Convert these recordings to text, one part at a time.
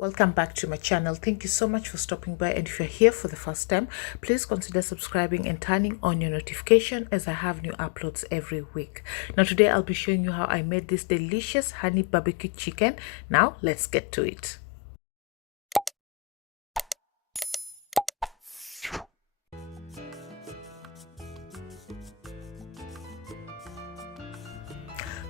Welcome back to my channel. Thank you so much for stopping by, and if you're here for the first time, please consider subscribing and turning on your notification as I have new uploads every week. Now today I'll be showing you how I made this delicious honey barbecue chicken. Now let's get to it.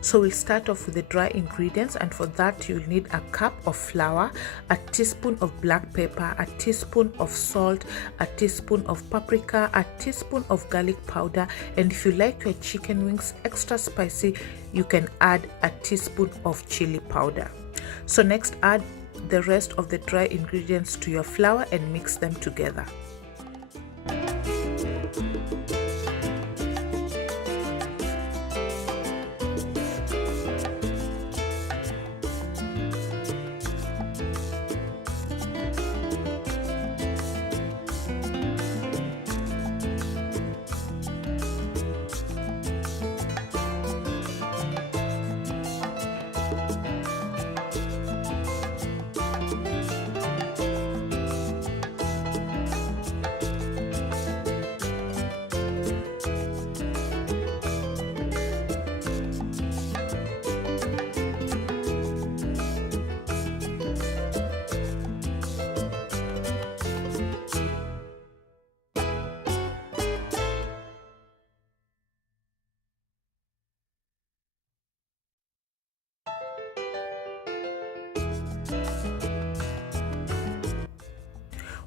So we'll start off with the dry ingredients, and for that you'll need a cup of flour, a teaspoon of black pepper, a teaspoon of salt, a teaspoon of paprika, a teaspoon of garlic powder, and if you like your chicken wings extra spicy, you can add a teaspoon of chili powder. So next, add the rest of the dry ingredients to your flour and mix them together.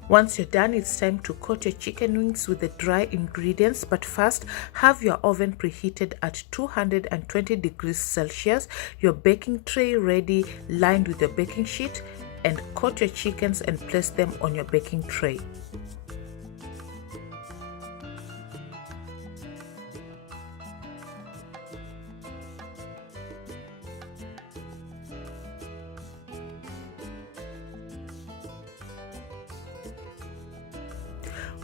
Once you're done, it's time to coat your chicken wings with the dry ingredients, but first have your oven preheated at 220 degrees Celsius, your baking tray ready lined with your baking sheet, and coat your chickens and place them on your baking tray.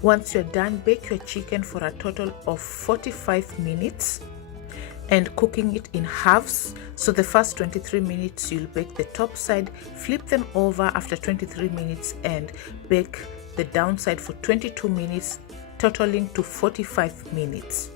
Once you're done, bake your chicken for a total of 45 minutes and cooking it in halves. So the first 23 minutes you'll bake the top side, flip them over after 23 minutes and bake the downside for 22 minutes, totaling to 45 minutes.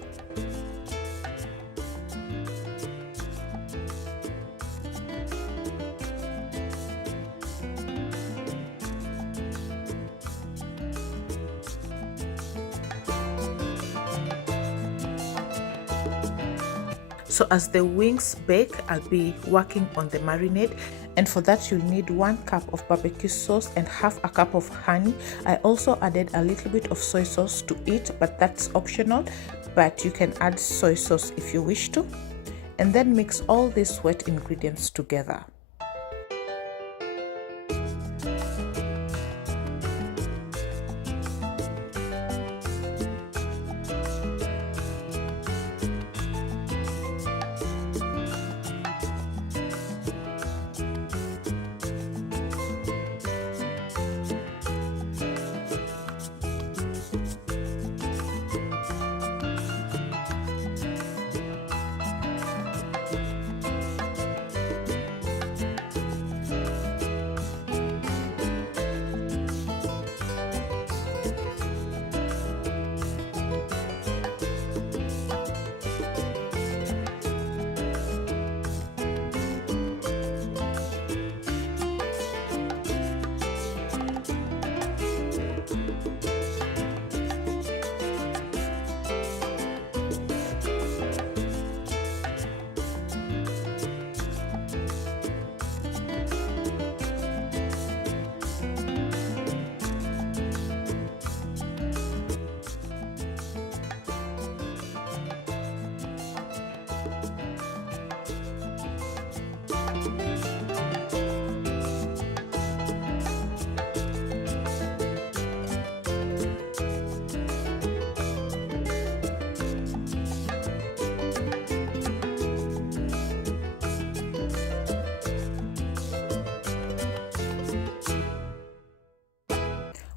So as the wings bake, I'll be working on the marinade, and for that you'll need 1 cup of barbecue sauce and half a cup of honey. I also added a little bit of soy sauce to it, but that's optional, but you can add soy sauce if you wish to. And then mix all these wet ingredients together.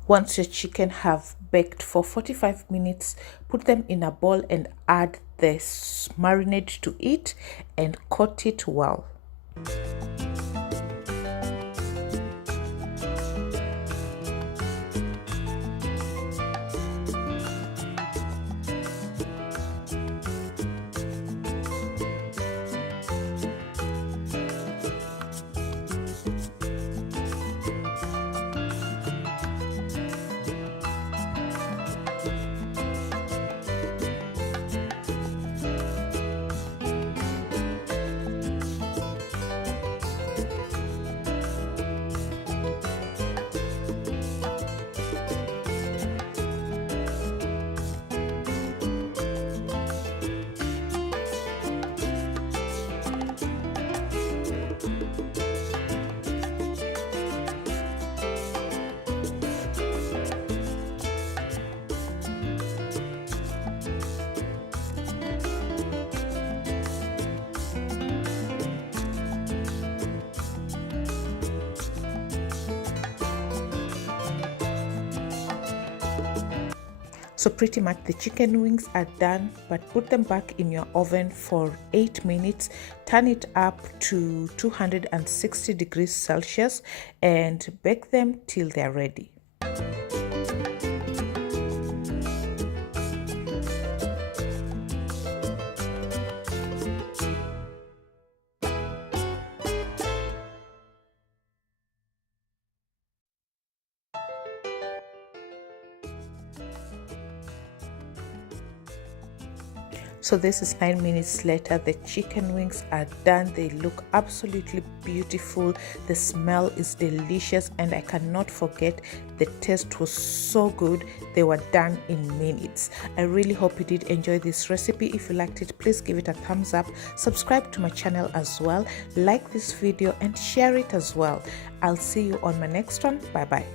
Once your chicken have baked for 45 minutes, put them in a bowl and add the marinade to it and coat it well. So pretty much the chicken wings are done, but put them back in your oven for 8 minutes. Turn it up to 260 degrees Celsius and bake them till they're ready. So this is 9 minutes later. The chicken wings are done. They look absolutely beautiful. The smell is delicious, and I cannot forget the taste was so good. They were done in minutes. I really hope you did enjoy this recipe. If you liked it, please give it a thumbs up. Subscribe to my channel as well. Like this video and share it as well. I'll see you on my next one. Bye bye.